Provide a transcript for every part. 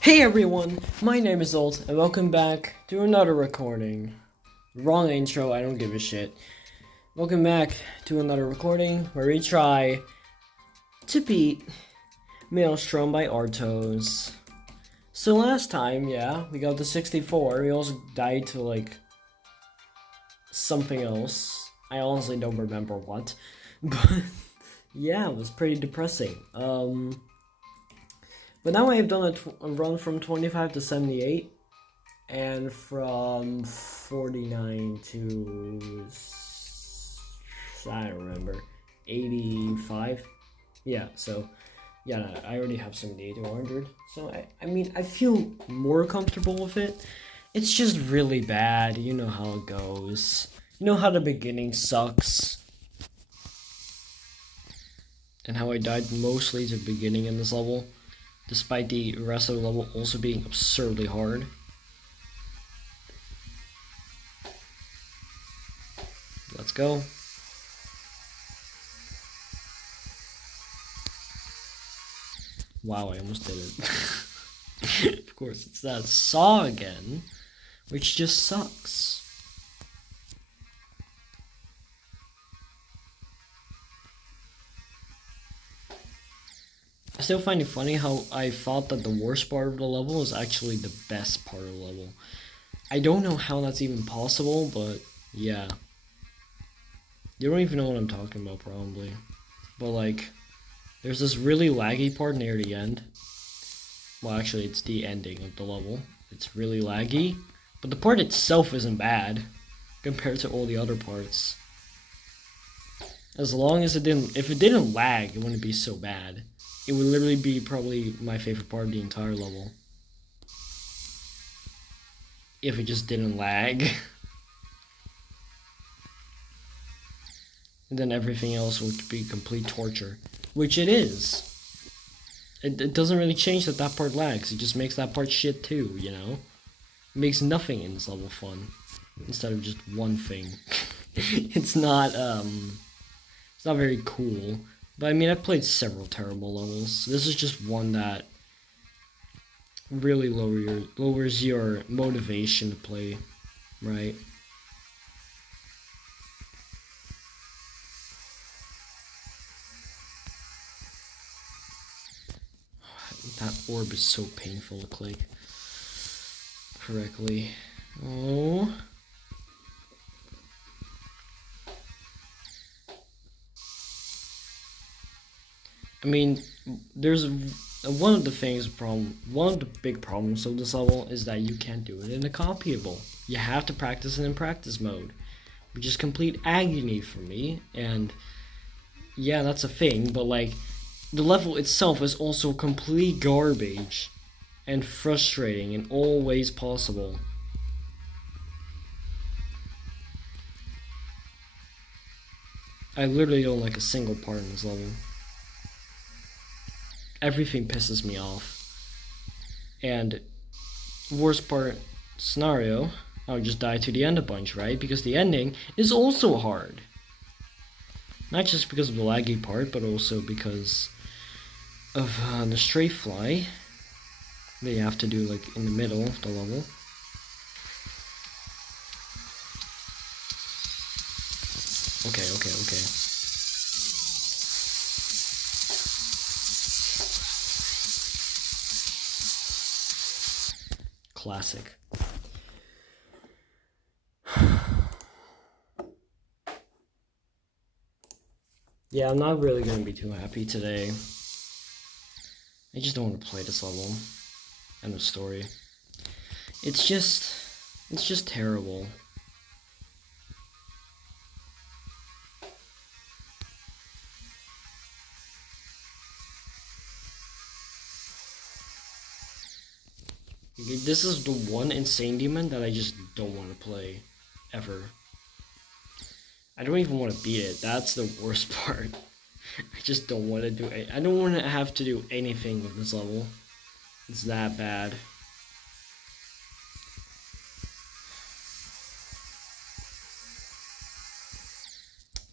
Hey everyone, my name is Olt, and welcome back to another recording. Wrong intro, I don't give a shit. Welcome back to another recording where we try to beat Maelstrom by Aartos. So last time, yeah, we got to 64. We also died to like something else. I honestly don't remember what, but yeah, it was pretty depressing. But now I have done a run from 25 to 78, and from 49 to, I don't remember, 85? Yeah, so, yeah, no, I already have 78 to 100, so I mean, I feel more comfortable with it. It's just really bad, you know how it goes. You know how the beginning sucks. And how I died mostly to the beginning in this level, despite the rest of the level also being absurdly hard. Let's go. Wow, I almost did it. Of course, it's that saw again, which just sucks. I still find it funny how I thought that the worst part of the level is actually the best part of the level. I don't know how that's even possible, but yeah. You don't even know what I'm talking about, probably. But like, there's this really laggy part near the end. Well, actually, it's the ending of the level. It's really laggy, but the part itself isn't bad compared to all the other parts. As long as if it didn't lag, it wouldn't be so bad. It would literally be probably my favorite part of the entire level. If it just didn't lag. And then everything else would be complete torture. Which it is. It doesn't really change that that part lags. It just makes that part shit too, you know? It makes nothing in this level fun. Instead of just one thing. It's not very cool. But I mean, I've played several terrible levels. This is just one that really lowers your motivation to play, right? That orb is so painful to click correctly. Oh. I mean, there's one of the big problems of this level is that you can't do it in a copyable. You have to practice it in practice mode, which is complete agony for me. And yeah, that's a thing, but like, the level itself is also complete garbage and frustrating in all ways possible. I literally don't like a single part in this level. Everything pisses me off. And worst part scenario, I'll just die to the end a bunch, right? Because the ending is also hard. Not just because of the laggy part, but also because of the strafe fly that you have to do like in the middle of the level. Okay. Classic. Yeah, I'm not really gonna be too happy today. I just don't want to play this level. End of story. It's just terrible. This is the one insane demon that I just don't want to play. Ever. I don't even want to beat it. That's the worst part. I just don't want to do it. I don't want to have to do anything with this level. It's that bad.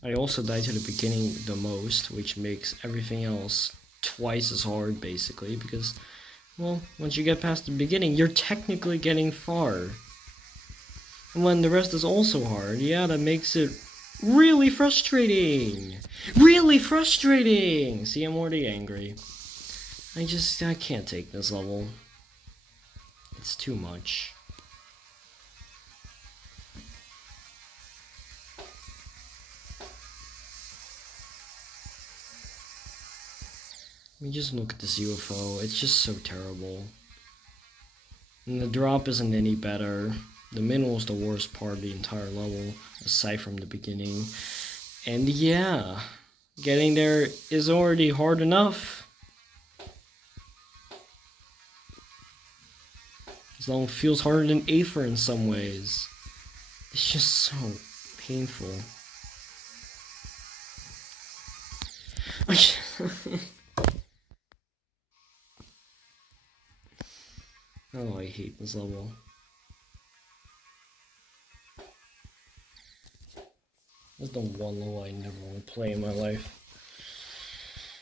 I also die to the beginning the most, which makes everything else twice as hard, basically, because, well, once you get past the beginning, you're technically getting far. And when the rest is also hard, yeah, that makes it really frustrating! Really frustrating! See, I'm already angry. I can't take this level. It's too much. I mean, just look at this UFO. It's just so terrible. And the drop isn't any better. The middle is the worst part of the entire level, aside from the beginning. And yeah, getting there is already hard enough. This level feels harder than Aether in some ways. It's just so painful. Oh, I hate this level. There's the one level I never want to play in my life.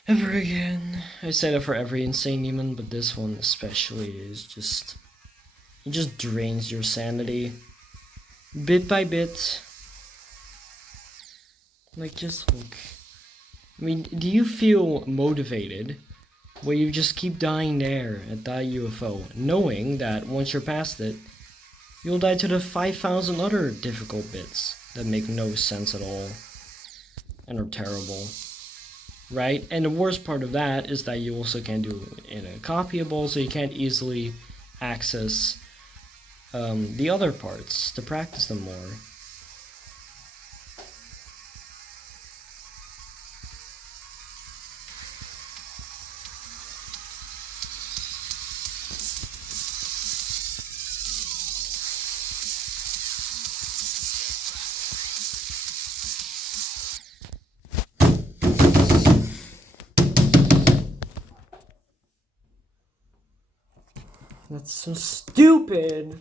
Ever again. I say that for every insane demon, but this one especially is just... It just drains your sanity. Bit by bit. Like, just look. I mean, do you feel motivated where you just keep dying there at that UFO, knowing that once you're past it, you'll die to the 5,000 other difficult bits that make no sense at all and are terrible, right? And the worst part of that is that you also can't do it in a copyable, so you can't easily access the other parts to practice them more. That's so stupid!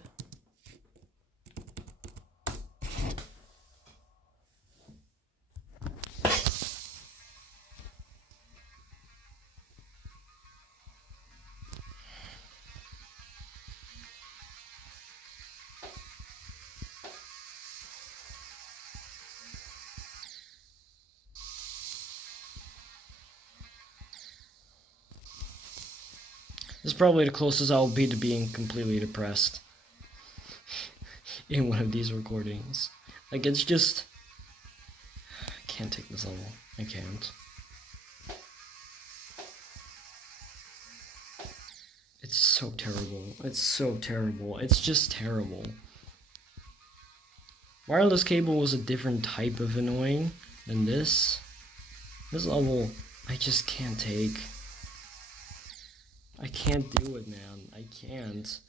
This is probably the closest I'll be to being completely depressed in one of these recordings. Like, it's just... I can't take this level. I can't. It's so terrible. It's so terrible. It's just terrible. Wireless cable was a different type of annoying than this. This level, I just can't take. I can't do it, man. I can't.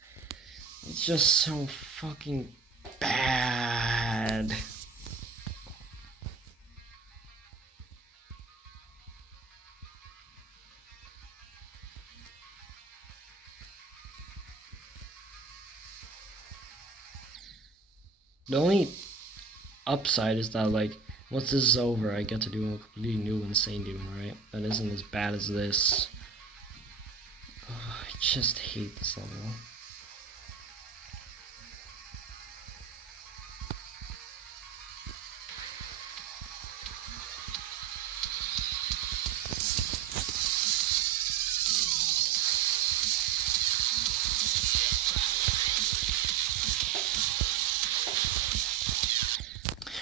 It's just so fucking bad. The only upside is that, like, once this is over, I get to do a completely new insane demon, right? That isn't as bad as this. I just hate this level.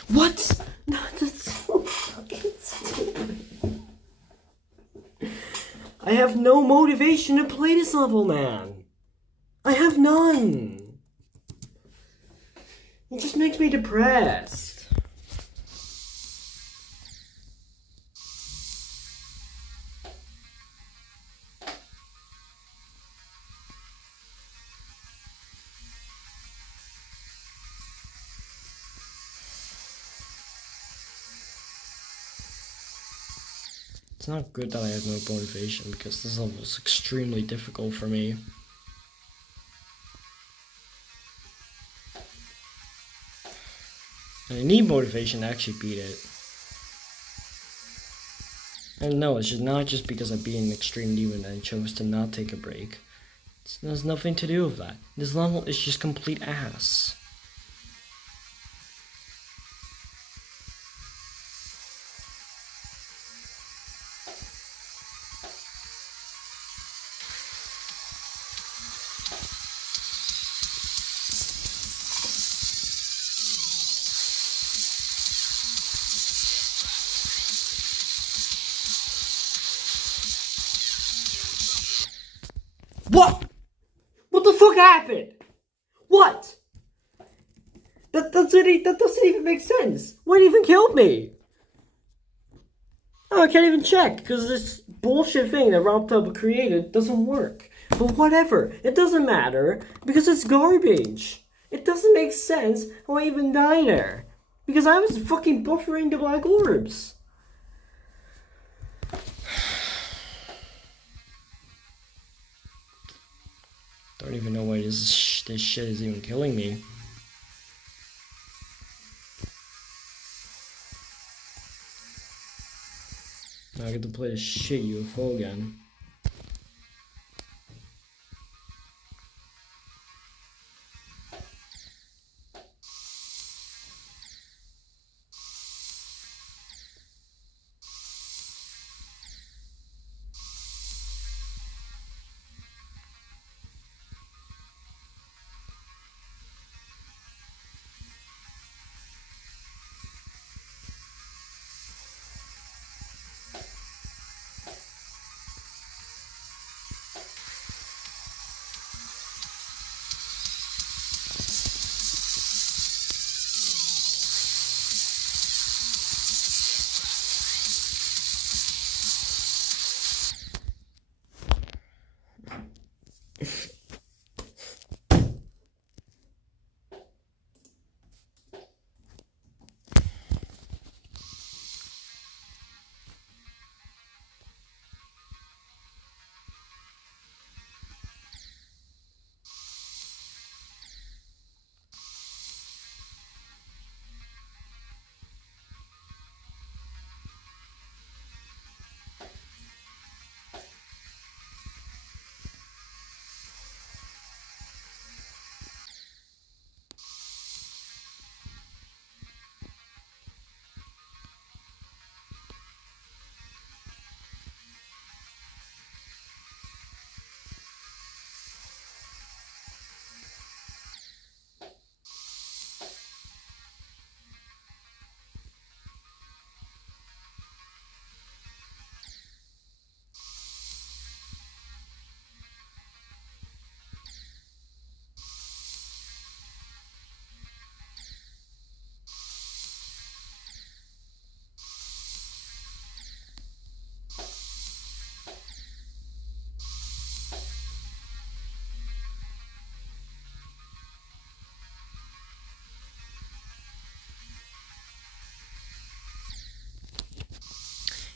What? No, that's so fucking stupid. I have no motivation to play this level, man. I have none. It just makes me depressed. It's not good that I have no motivation because this level is extremely difficult for me. And I need motivation to actually beat it. And no, it's just not just because I beat an extreme demon and I chose to not take a break. It has nothing to do with that. This level is just complete ass. What? What the fuck happened? What? That doesn't even make sense. What even killed me? Oh, I can't even check because this bullshit thing that Robtub created doesn't work. But whatever, it doesn't matter because it's garbage. It doesn't make sense how I even died there because I was fucking buffering the black orbs. Don't even know why this shit is even killing me. Now I get to play this shit UFO again.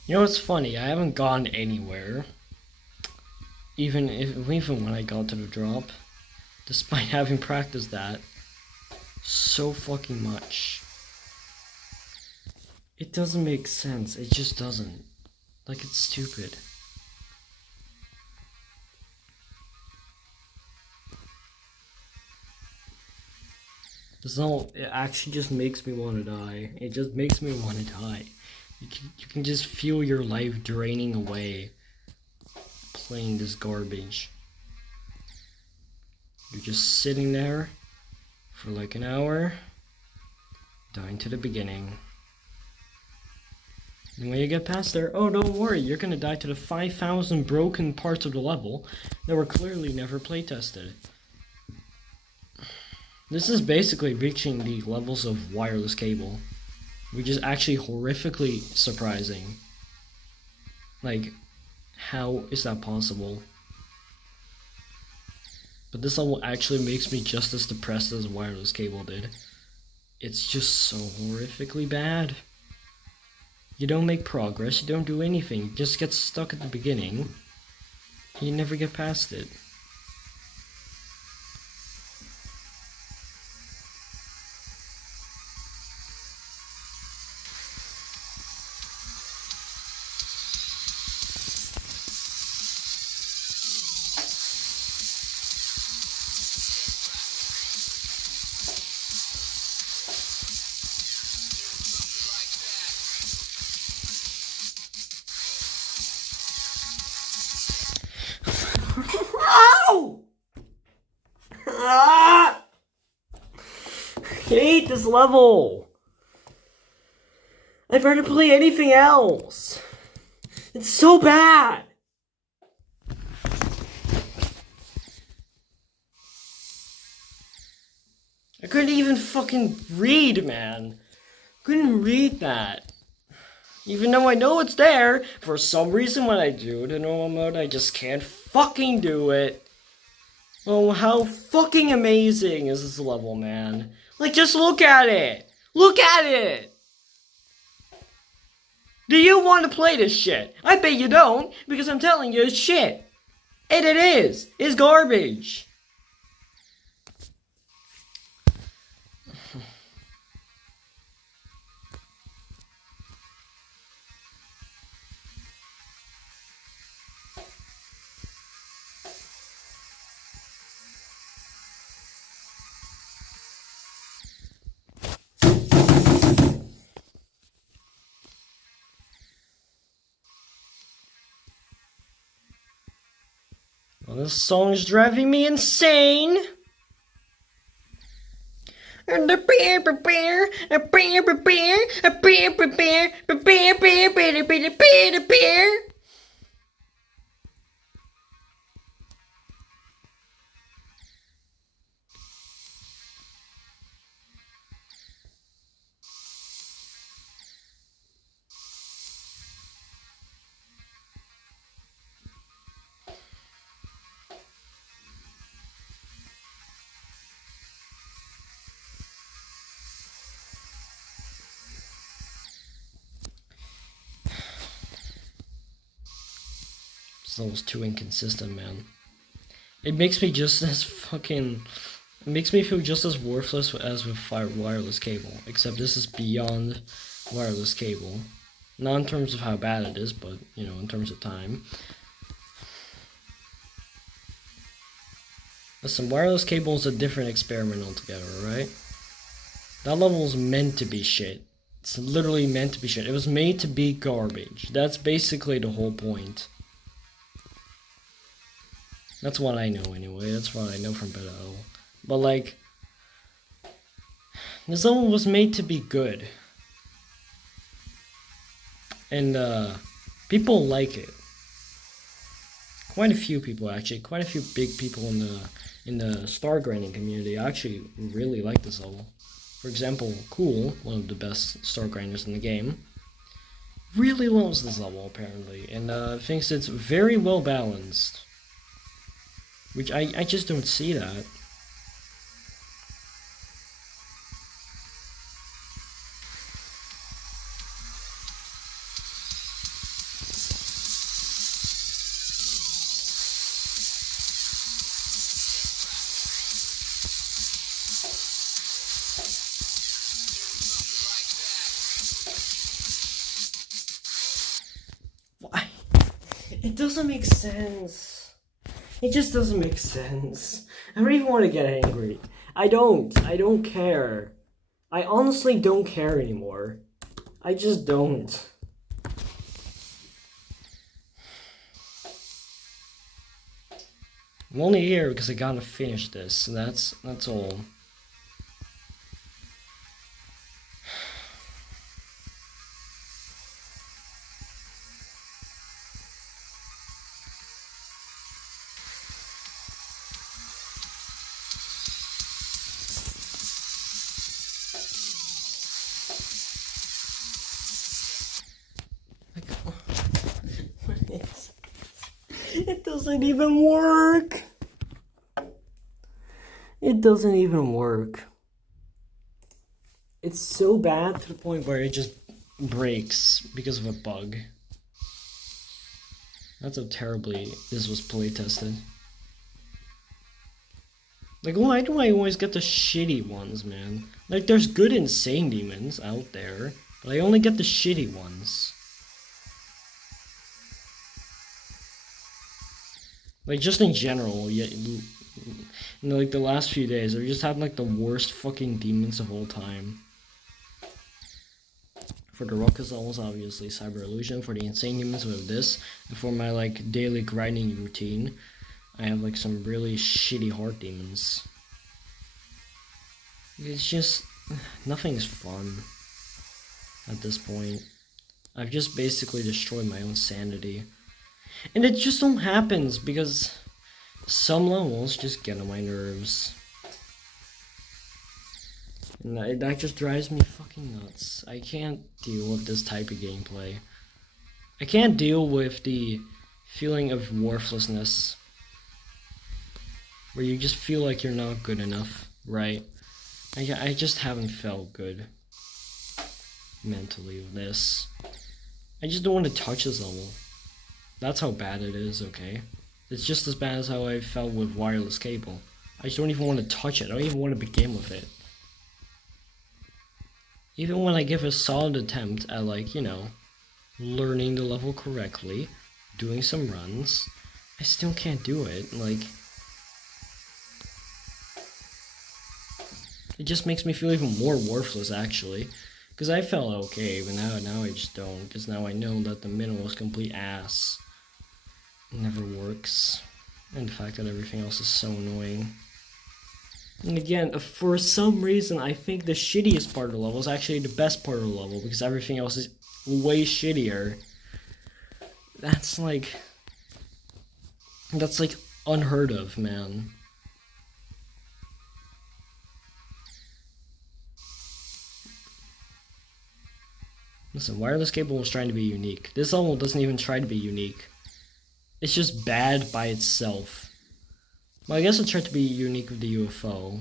You know what's funny? I haven't gone anywhere. Even when I got to the drop, despite having practiced that so fucking much. It doesn't make sense. It just doesn't. Like, it's stupid. It actually just makes me want to die. It just makes me want to die. You can just feel your life draining away playing this garbage. You're just sitting there for like an hour, dying to the beginning. And when you get past there, oh, don't worry, you're gonna die to the 5,000 broken parts of the level that were clearly never playtested. This is basically reaching the levels of wireless cable, which is actually horrifically surprising. Like, how is that possible? But this level actually makes me just as depressed as wireless cable did. It's just so horrifically bad. You don't make progress, you don't do anything, you just get stuck at the beginning. You never get past it. Ow! Ah! I hate this level. I'd rather play anything else. It's so bad. I couldn't even fucking read, man. Couldn't read that. Even though I know it's there, for some reason when I do the normal mode, I just can't fucking do it. Oh, how fucking amazing is this level, man? Like, just look at it! Look at it! Do you want to play this shit? I bet you don't, because I'm telling you it's shit. And it is! It's garbage! Well, this song is driving me insane. And the bear, a bear, a bear, a bear, a bear, a bear, a bear, bear, bear, bear, bear, bear, bear. This level's too inconsistent, man. It makes me just as fucking... It makes me feel just as worthless as with wireless cable. Except this is beyond wireless cable. Not in terms of how bad it is, but, you know, in terms of time. Listen, wireless cable is a different experiment altogether, right? That level was meant to be shit. It's literally meant to be shit. It was made to be garbage. That's basically the whole point. That's what I know anyway, that's what I know from Beta O. But like, this level was made to be good. And people like it. Quite a few people actually, quite a few big people in the star grinding community actually really like this level. For example, Cool, one of the best star grinders in the game, really loves this level apparently, and thinks it's very well balanced. Which I just don't see that. Why? It doesn't make sense. It just doesn't make sense. I don't even want to get angry. I don't care. I honestly don't care anymore. I just don't. I'm only here because I gotta finish this, and that's all. It doesn't even work. It doesn't even work. It's so bad to the point where it just breaks because of a bug. That's how terribly this was playtested. Like, why do I always get the shitty ones, man? Like, there's good insane demons out there, but I only get the shitty ones. Like, just in general, yeah, like the last few days, I've just had like the worst fucking demons of all time. For the Ruckus levels, obviously Cyber Illusion. For the insane demons, we have this. And for my like daily grinding routine, I have like some really shitty heart demons. It's just nothing's fun at this point. I've just basically destroyed my own sanity. And it just don't happens because some levels just get on my nerves. And that just drives me fucking nuts. I can't deal with this type of gameplay. I can't deal with the feeling of worthlessness. Where you just feel like you're not good enough, right? I just haven't felt good mentally with this. I just don't want to touch this level. That's how bad it is, okay? It's just as bad as how I felt with wireless cable. I just don't even want to touch it. I don't even want to begin with it. Even when I give a solid attempt at, like, you know, learning the level correctly, doing some runs, I still can't do it. Like, it just makes me feel even more worthless, actually. Because I felt okay, but now I just don't. Because now I know that the middle is complete ass. It never works. And the fact that everything else is so annoying. And again, for some reason, I think the shittiest part of the level is actually the best part of the level. Because everything else is way shittier. That's like unheard of, man. Listen, wireless cable was trying to be unique. This level doesn't even try to be unique. It's just bad by itself. Well, I guess it tried to be unique with the UFO.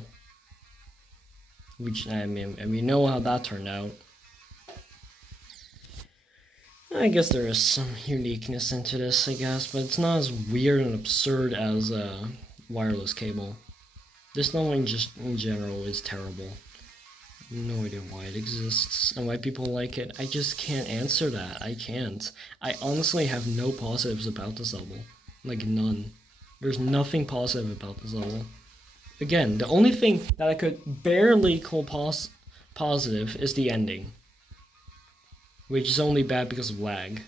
Which, I mean, and we know how that turned out. I guess there is some uniqueness into this, I guess, but it's not as weird and absurd as wireless cable. This level in general is terrible. No idea why it exists and why people like it. I just can't answer that. I can't. I honestly have no positives about this level. Like, none. There's nothing positive about this level. Again, the only thing that I could barely call positive is the ending. Which is only bad because of lag.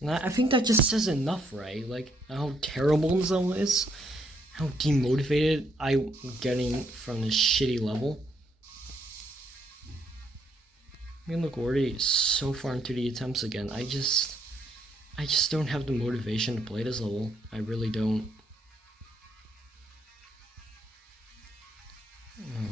And I think that just says enough, right? Like, how terrible this level is. How demotivated I'm getting from this shitty level. I mean, look, we're already so far into the attempts again. I just don't have the motivation to play this level. I really don't. Oh.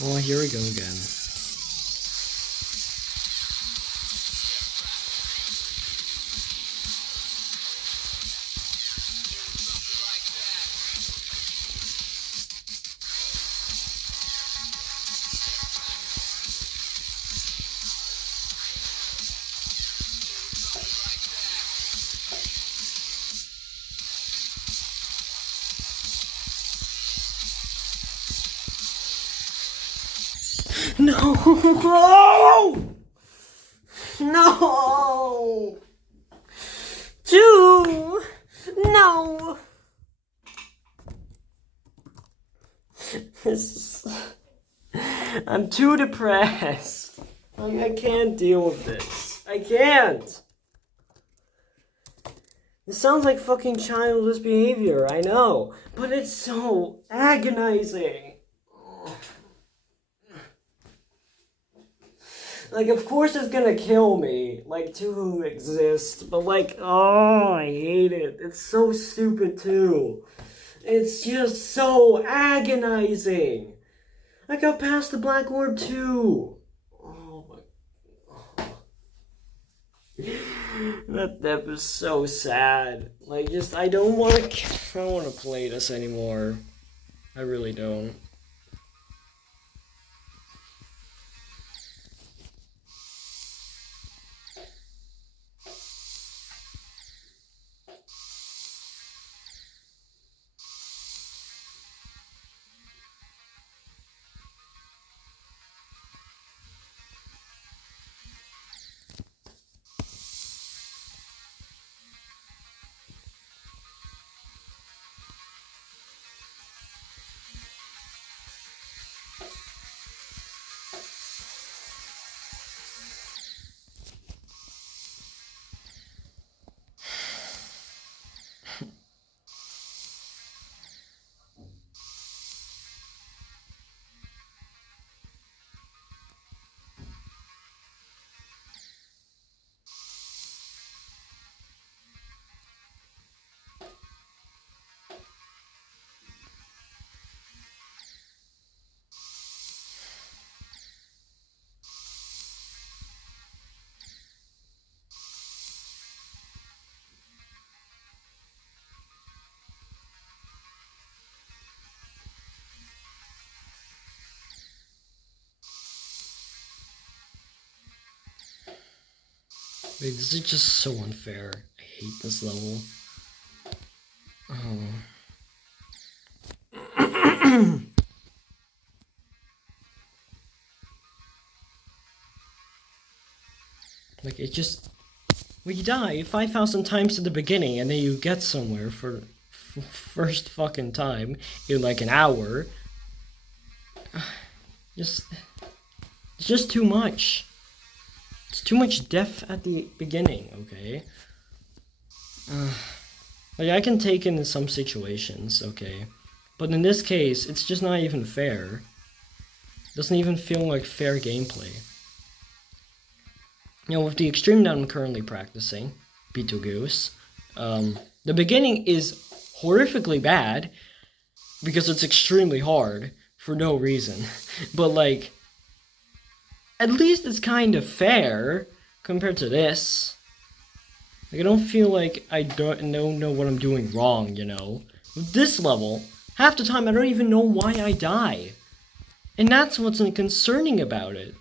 Well, here we go again. No! No! Two! No! I'm too depressed. I can't deal with this. I can't. It sounds like fucking childish behavior, I know. But it's so agonizing. Like, of course it's gonna kill me, like, to exist, but like, oh, I hate it. It's so stupid, too. It's just so agonizing. I got past the black orb too! Oh my... That was so sad. Like, just, I don't want to play this anymore. I really don't. Wait, this is just so unfair. I hate this level. Oh. Like, it just... Well, you die 5,000 times at the beginning, and then you get somewhere for first fucking time in like an hour. It's just too much. It's too much death at the beginning, okay? Like, I can take it in some situations, okay? But in this case, it's just not even fair. Doesn't even feel like fair gameplay. You know, with the extreme that I'm currently practicing, Beetlejuice, the beginning is horrifically bad because it's extremely hard for no reason. But, like, at least it's kind of fair compared to this. Like, I don't feel like I don't know what I'm doing wrong, you know? With this level, half the time I don't even know why I die. And that's what's concerning about it.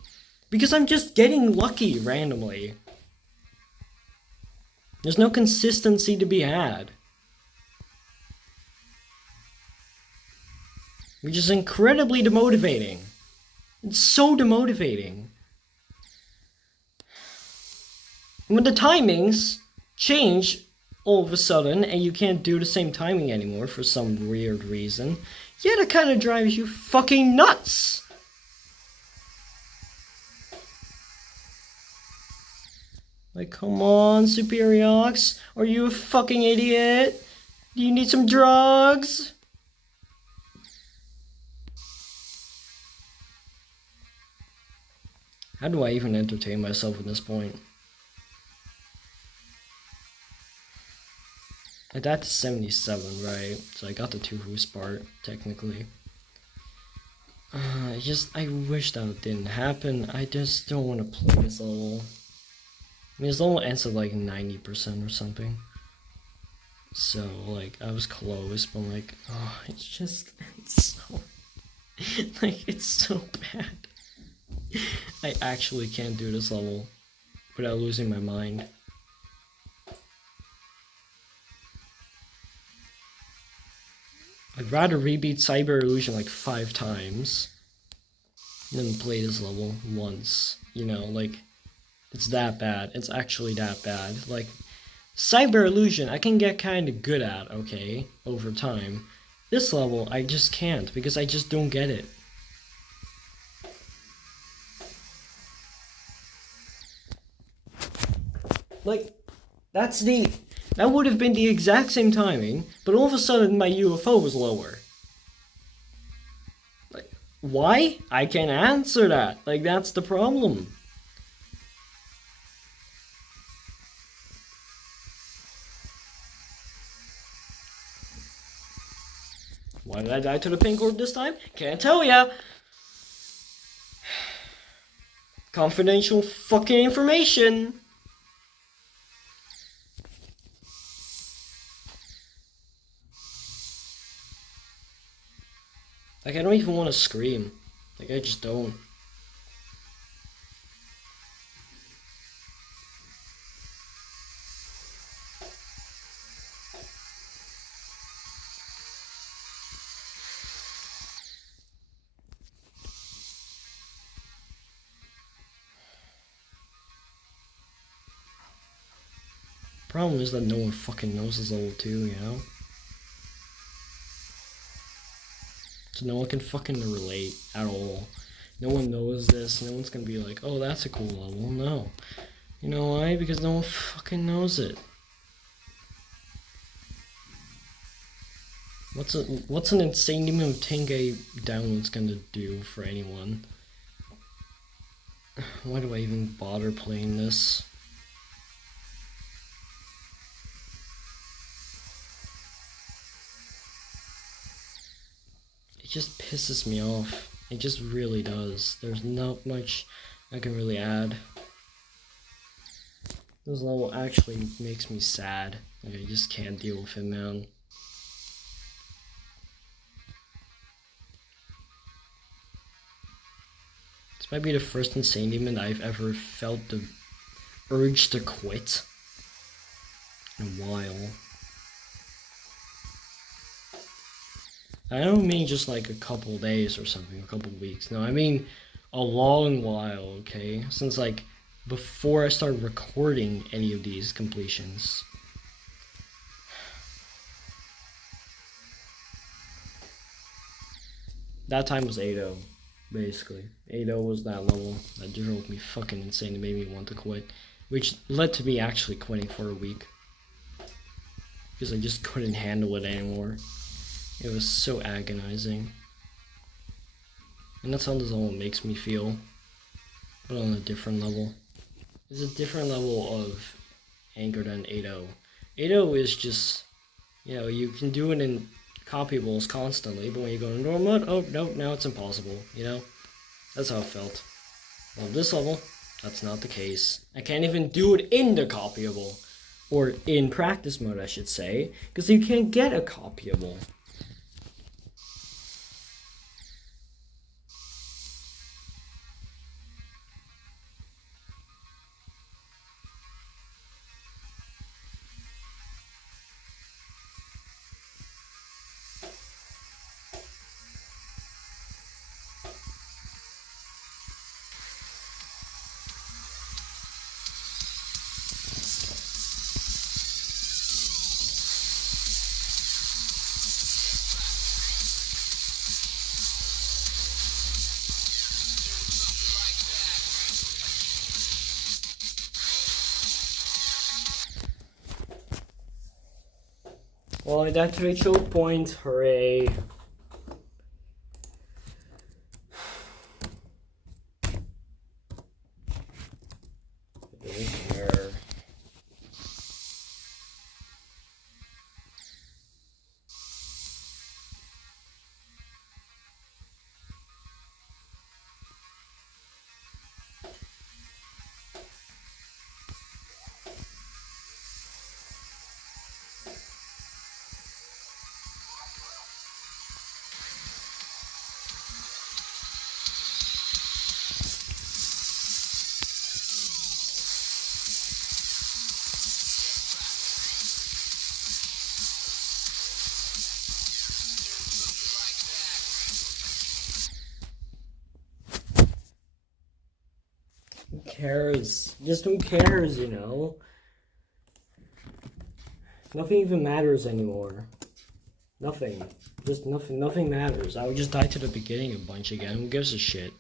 Because I'm just getting lucky randomly. There's no consistency to be had. Which is incredibly demotivating. It's so demotivating. And when the timings change all of a sudden, and you can't do the same timing anymore for some weird reason, yeah, that kind of drives you fucking nuts! Like, come on, Superiox, are you a fucking idiot? Do you need some drugs? How do I even entertain myself at this point? I died to 77, right? So I got the 2 Who's part, technically. I wish that didn't happen. I just don't want to play this level. I mean, this level ends at like 90% or something. So, like, I was close, but like, oh, it's so... like, it's so bad. I actually can't do this level without losing my mind. I'd rather rebeat Cyber Illusion like 5 times than play this level once. You know, like, it's that bad. It's actually that bad. Like, Cyber Illusion I can get kind of good at, okay, over time. This level I just can't because I just don't get it. Like, that would have been the exact same timing, but all of a sudden my UFO was lower. Like, why? I can't answer that. Like, that's the problem. Why did I die to the pink orb this time? Can't tell ya. Confidential fucking information! Like, I don't even want to scream. Like, I just don't. Problem is that no one fucking knows this level 2, you know? So no one can fucking relate at all. No one knows this, no one's gonna be like, oh, that's a cool level. No. You know why? Because no one fucking knows it. What's an insane demon of 10k downloads gonna do for anyone? Why do I even bother playing this? It just pisses me off. It just really does. There's not much I can really add. This level actually makes me sad. Like, I just can't deal with it, man. This might be the first insane demon I've ever felt the urge to quit in a while. I don't mean just like a couple days or something, a couple weeks. No, I mean a long while, okay? Since like before I started recording any of these completions. That time was 8-0, basically. 8-0 was that level that drove me fucking insane and made me want to quit. Which led to me actually quitting for a week. Because I just couldn't handle it anymore. It was so agonizing. And that's how this level makes me feel. But on a different level. It's a different level of anger than 8-0. 8-0 is just, you know, you can do it in copyables constantly, but when you go to normal mode, oh no, now it's impossible, you know? That's how it felt. Well, this level, that's not the case. I can't even do it in the copyable. Or in practice mode, I should say, because you can't get a copyable. Well, I died to a choke point, hooray. I don't care. Who cares? Just who cares, you know? Nothing even matters anymore. Nothing. Just nothing matters. I would just die to the beginning a bunch again. Who gives a shit?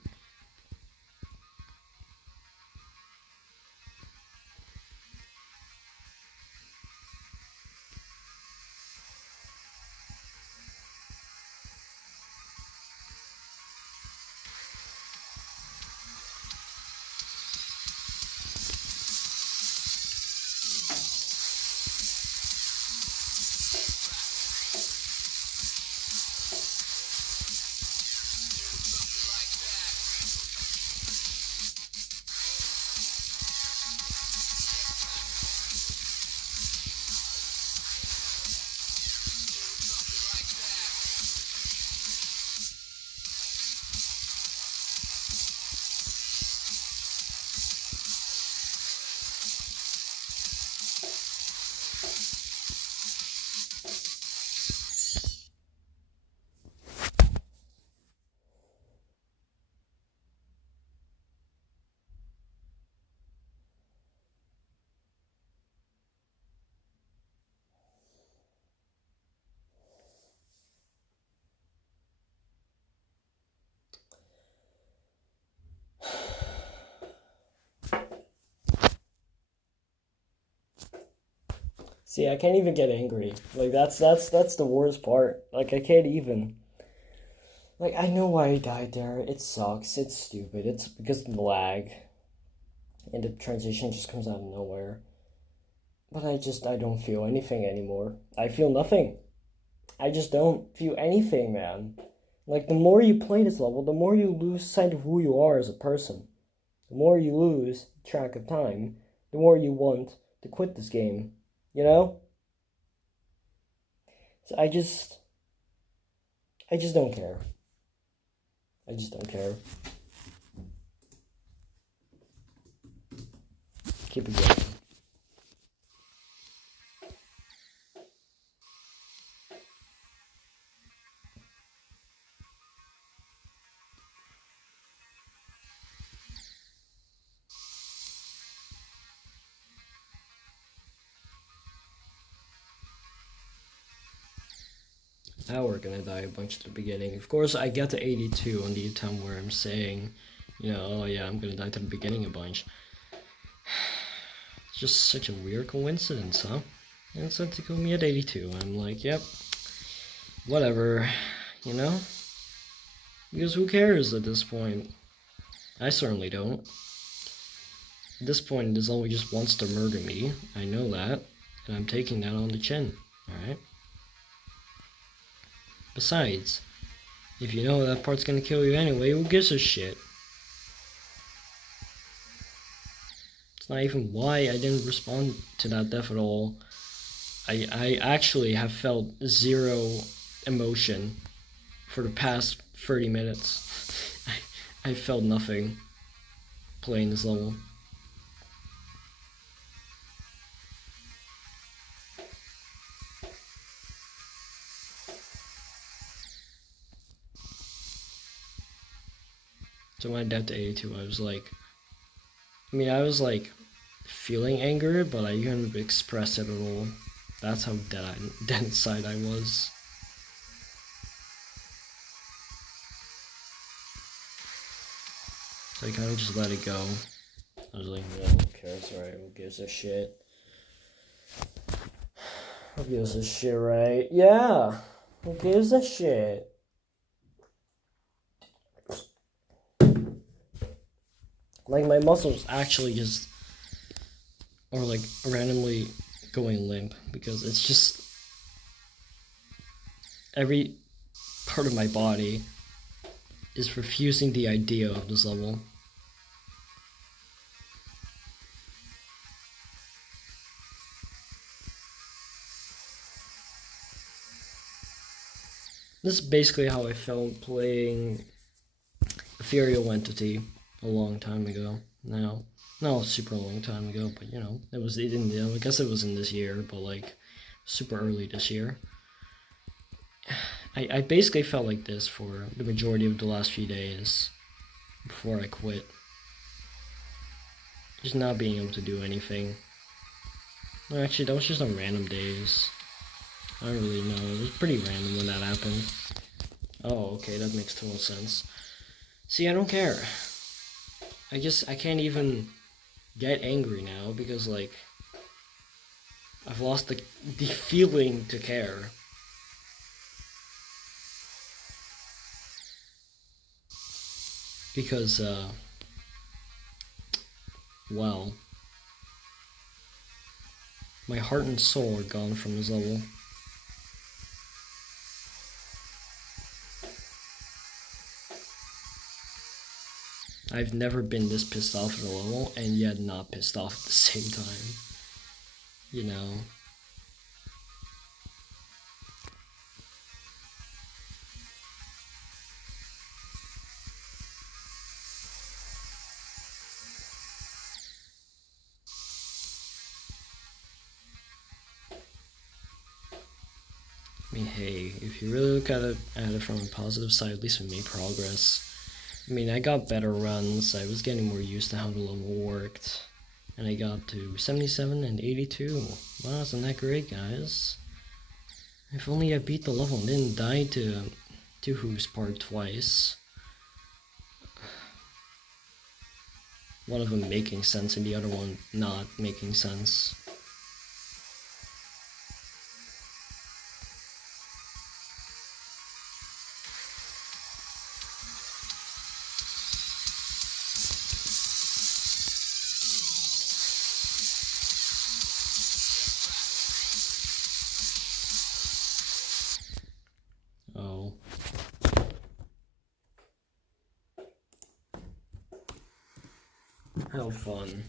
See, I can't even get angry. Like that's the worst part. Like I can't even. Like I know why I died there. It sucks. It's stupid. It's because of the lag, and the transition just comes out of nowhere. But I don't feel anything anymore. I feel nothing. I just don't feel anything, man. Like the more you play this level, the more you lose sight of who you are as a person. The more you lose track of time, the more you want to quit this game. You know? So I just don't care. I just don't care. Keep it going. Now we're gonna die a bunch at the beginning. Of course, I get to 82 on the attempt where I'm saying, you know, oh yeah, I'm gonna die to the beginning a bunch. It's just such a weird coincidence, huh? And it's set to kill me at 82. I'm like, yep, whatever, you know? Because who cares at this point? I certainly don't. At this point, this only just wants to murder me. I know that. And I'm taking that on the chin, alright? Besides, if you know that part's gonna kill you anyway, who gives a shit? It's not even why I didn't respond to that death at all. I actually have felt zero emotion for the past 30 minutes. I felt nothing playing this level. So when I died to 82, I was like, I was like feeling anger, but I couldn't express it at all. That's how dead inside I was. So I kind of just let it go. I was like, yeah, who cares, right? Who gives a shit? Who gives a shit, right? Yeah! Who gives a shit? Like, my muscles actually just are like randomly going limp because it's just every part of my body is refusing the idea of this level. This is basically how I felt playing Ethereal Entity a long time ago. Now, not a super long time ago, but you know, I guess it was in this year, but like super early this year. I basically felt like this for the majority of the last few days before I quit. Just not being able to do anything. No, actually, that was just on random days. I don't really know. It was pretty random when that happened. Oh, okay, that makes total sense. See, I don't care. I can't even get angry now because, like, I've lost the feeling to care. Because, well, my heart and soul are gone from this level. I've never been this pissed off at a level, and yet not pissed off at the same time. You know? I mean, hey, if you really look at it from a positive side, at least we made progress. I mean, I got better runs, I was getting more used to how the level worked, and I got to 77 and 82. Wow, isn't that great, guys? If only I beat the level and didn't die to Who's Part twice. One of them making sense and the other one not making sense. How fun.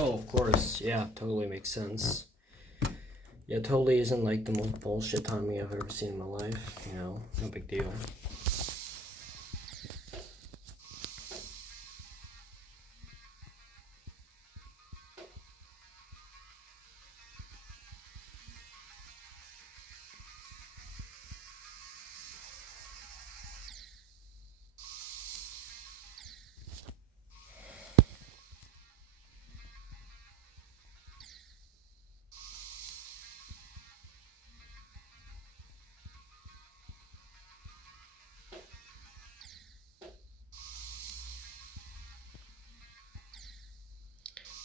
Oh, of course. Yeah, totally makes sense. Yeah, totally isn't like the most bullshit timing I've ever seen in my life. You know, no big deal.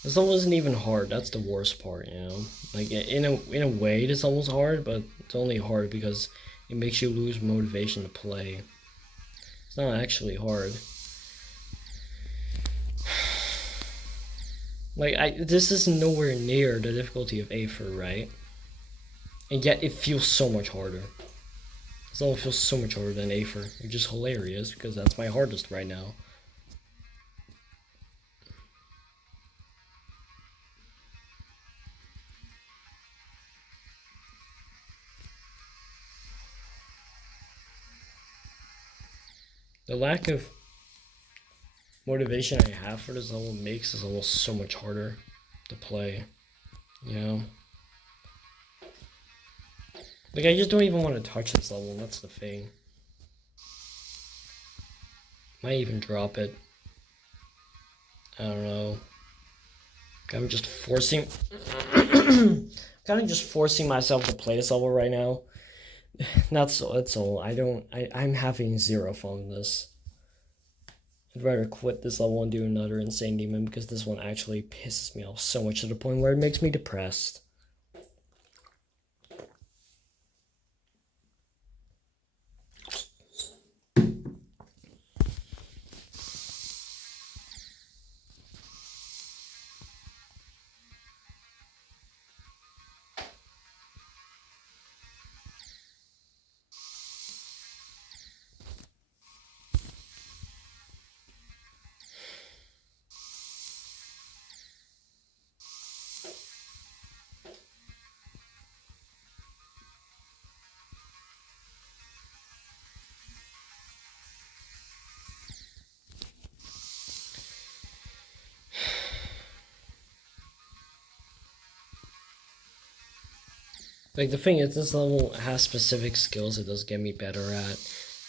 This level isn't even hard. That's the worst part, you know. Like in a way, it's almost hard, but it's only hard because it makes you lose motivation to play. It's not actually hard. Like this is nowhere near the difficulty of Aether, right? And yet it feels so much harder. This level feels so much harder than Aether, which is hilarious because that's my hardest right now. The lack of motivation I have for this level makes this level so much harder to play, you know? Like, I just don't even want to touch this level, that's the thing. Might even drop it. I don't know. I'm just forcing... kind of just forcing myself to play this level right now. That's all. I'm having zero fun with this. I'd rather quit this level and do another insane demon because this one actually pisses me off so much to the point where it makes me depressed. Like, the thing is, this level has specific skills it does get me better at,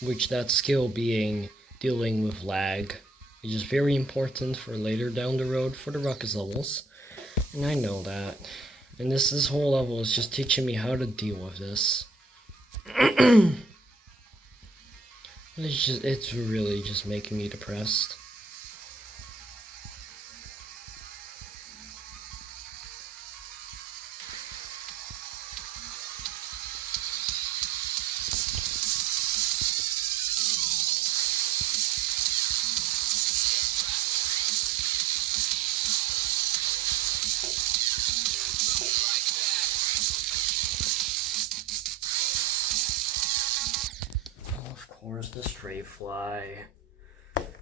which that skill being dealing with lag, which is very important for later down the road for the ruckus levels, and I know that. And this whole level is just teaching me how to deal with this. It's really just making me depressed. Of course, the stray fly.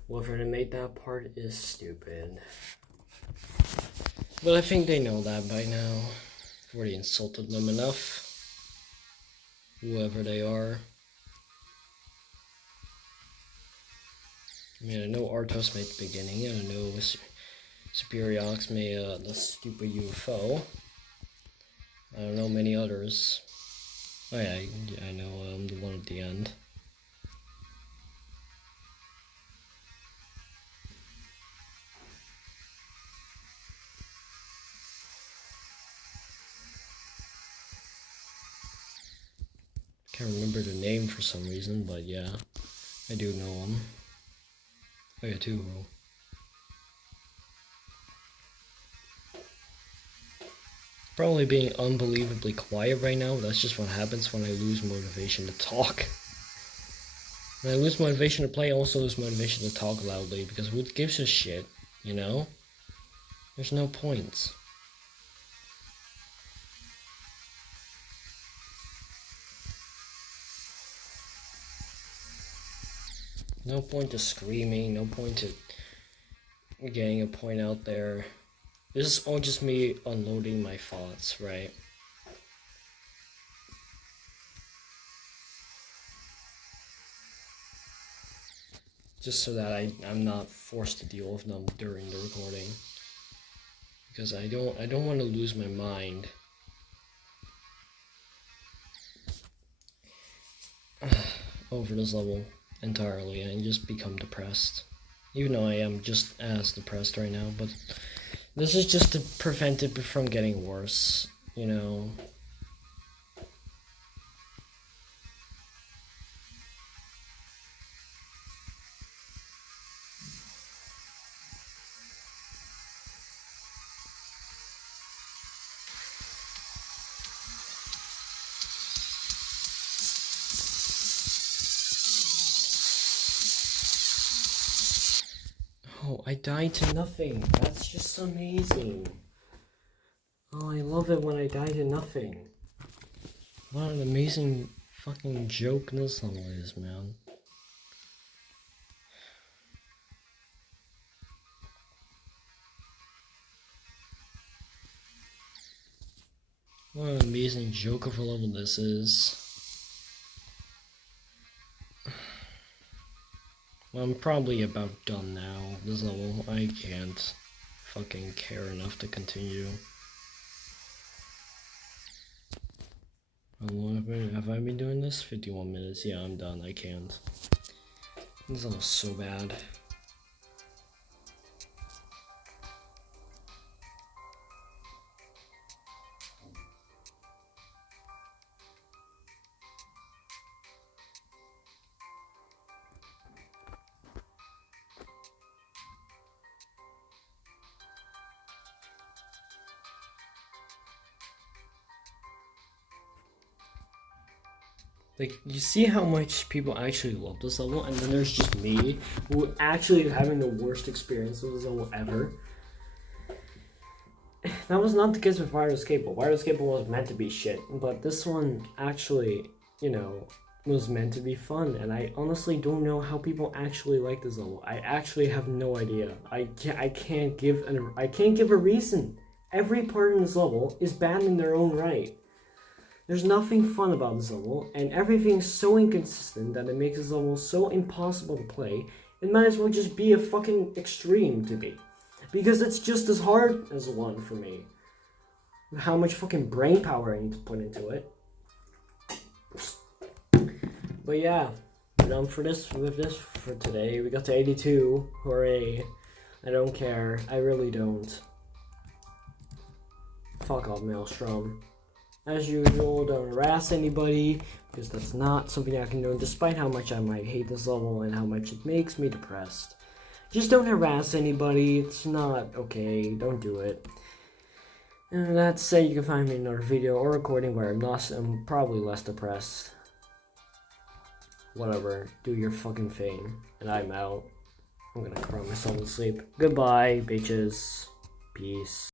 Whoever made that part is stupid. But I think they know that by now. I've already insulted them enough. Whoever they are. I mean, I know Aartos made the beginning, and I know Superiorix made the stupid UFO. I don't know many others. Oh yeah, I know the one at the end. Can't remember the name for some reason, but yeah, I do know him. Oh yeah, two. Probably being unbelievably quiet right now. That's just what happens when I lose motivation to talk. When I lose motivation to play, I also lose motivation to talk loudly, because who gives a shit, you know? There's no point. No point to screaming, no point to getting a point out there. This is all just me unloading my thoughts, right? Just so that I'm not forced to deal with them during the recording. Because I don't want to lose my mind. Over this level entirely and just become depressed. Even though I am just as depressed right now, but this is just to prevent it from getting worse, you know. Oh, I died to nothing. That's just amazing. Oh, I love it when I die to nothing. What an amazing fucking joke this level is, man. What an amazing joke of a level this is. Well, I'm probably about done now. This level, I can't fucking care enough to continue. How long have I been doing this? 51 minutes. Yeah, I'm done. I can't. This level's so bad. Like, you see how much people actually love this level, and then there's just me, who actually is having the worst experience with this level ever. That was not the case with Wireless Cable. Wireless Cable was meant to be shit, but this one actually, you know, was meant to be fun, and I honestly don't know how people actually like this level. I actually have no idea. I can't give a reason. Every part in this level is bad in their own right. There's nothing fun about this level, and everything's so inconsistent that it makes this level so impossible to play. It might as well just be a fucking extreme to be. Because it's just as hard as one for me. how much fucking brain power I need to put into it. But yeah, done for this for today. We got to 82. Hooray. I don't care. I really don't. Fuck off, Maelstrom. As usual, don't harass anybody, because that's not something I can do, despite how much I might hate this level and how much it makes me depressed. Just don't harass anybody. It's not okay. Don't do it. And that said, you can find me in another video or recording where I'm probably less depressed. Whatever. Do your fucking thing. And I'm out. I'm gonna cry myself to sleep. Goodbye, bitches. Peace.